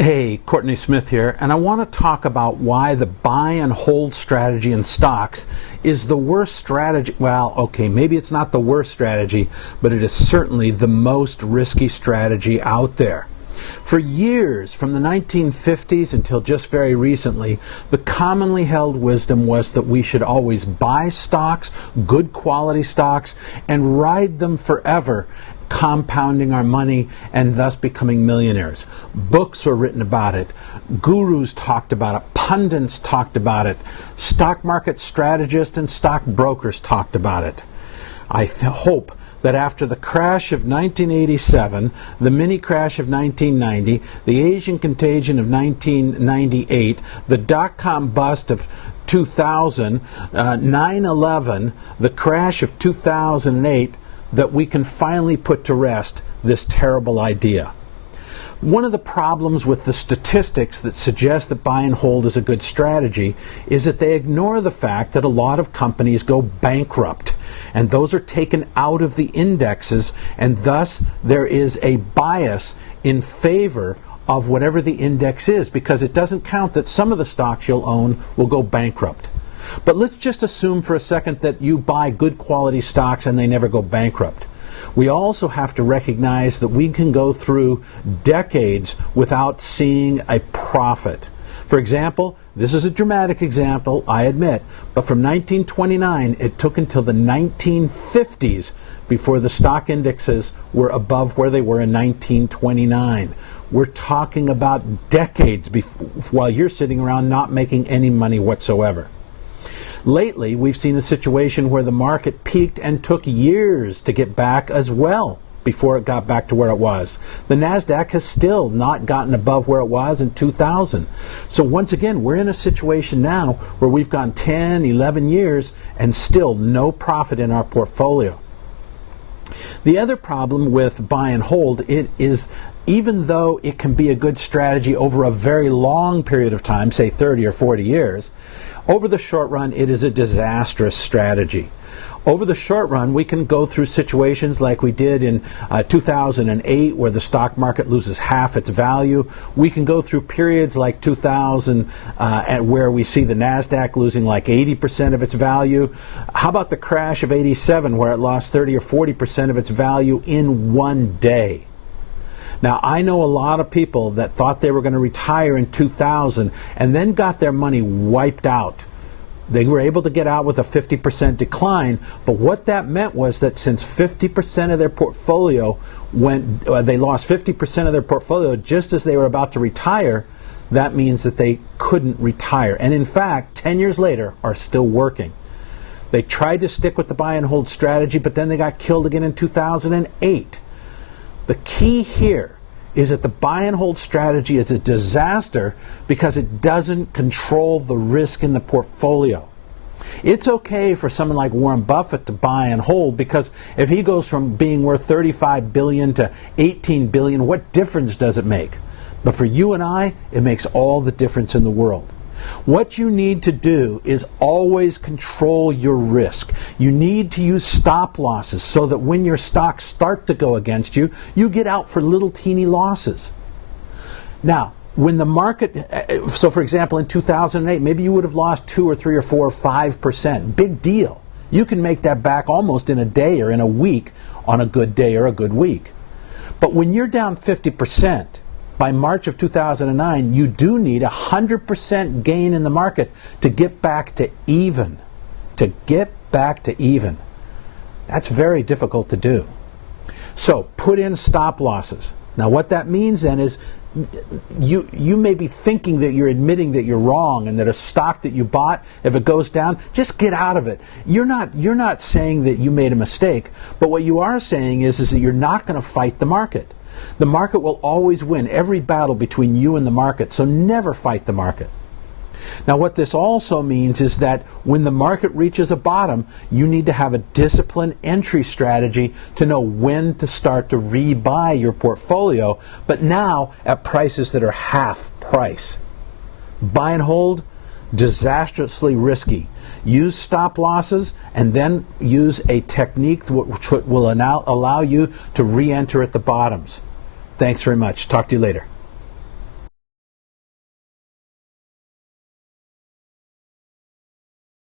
Hey, Courtney Smith here, and I want to talk about why the buy and hold strategy in stocks is the worst strategy. Well, okay, maybe it's not the worst strategy, but it is certainly the most risky strategy out there. For years, from the 1950s until just very recently, the commonly held wisdom was that we should always buy stocks, good quality stocks, and ride them forever, compounding our money and thus becoming millionaires. Books were written about it. Gurus talked about it. Pundits talked about it. Stock market strategists and stock brokers talked about it. I hope that after the crash of 1987, the mini crash of 1990, the Asian contagion of 1998, the dot-com bust of 2000, 9/11, the crash of 2008, that we can finally put to rest this terrible idea. One of the problems with the statistics that suggest that buy and hold is a good strategy is that they ignore the fact that a lot of companies go bankrupt, and those are taken out of the indexes, and thus there is a bias in favor of whatever the index is, because it doesn't count that some of the stocks you'll own will go bankrupt. But let's just assume for a second that you buy good quality stocks and they never go bankrupt. We also have to recognize that we can go through decades without seeing a profit. For example, this is a dramatic example, I admit, but from 1929 it took until the 1950s before the stock indexes were above where they were in 1929. We're talking about decades while you're sitting around not making any money whatsoever. Lately, we've seen a situation where the market peaked and took years to get back as well before it got back to where it was. The NASDAQ has still not gotten above where it was in 2000. So once again, we're in a situation now where we've gone 10, 11 years and still no profit in our portfolio. The other problem with buy and hold, it is even though it can be a good strategy over a very long period of time, say 30 or 40 years, over the short run, it is a disastrous strategy. Over the short run, we can go through situations like we did in 2008, where the stock market loses half its value. We can go through periods like 2000, where we see the NASDAQ losing like 80% of its value. How about the crash of 87, where it lost 30 or 40% of its value in one day? Now, I know a lot of people that thought they were going to retire in 2000 and then got their money wiped out. They were able to get out with a 50% decline, but what that meant was that since 50% of their portfolio they lost 50% of their portfolio just as they were about to retire, that means that they couldn't retire. And in fact, 10 years later, are still working. They tried to stick with the buy and hold strategy, but then they got killed again in 2008. The key here is that the buy and hold strategy is a disaster because it doesn't control the risk in the portfolio. It's okay for someone like Warren Buffett to buy and hold, because if he goes from being worth $35 billion to $18 billion, what difference does it make? But for you and I, it makes all the difference in the world. What you need to do is always control your risk. You need to use stop losses so that when your stocks start to go against you, you get out for little teeny losses. Now, when the market, so for example in 2008, maybe you would have lost 2 or 3 or 4 or 5%. Big deal. You can make that back almost in a day or in a week on a good day or a good week. But when you're down 50%, by March of 2009, you do need 100% gain in the market to get back to even. To get back to even. That's very difficult to do. So put in stop losses. Now what that means then is you may be thinking that you're admitting that you're wrong and that a stock that you bought, if it goes down, just get out of it. You're not saying that you made a mistake, but what you are saying is that you're not going to fight the market. The market will always win every battle between you and the market, so never fight the market. Now what this also means is that when the market reaches a bottom, you need to have a disciplined entry strategy to know when to start to rebuy your portfolio, but now at prices that are half price. Buy and hold, disastrously risky. Use stop losses and then use a technique which will allow you to re-enter at the bottoms. Thanks very much. Talk to you later.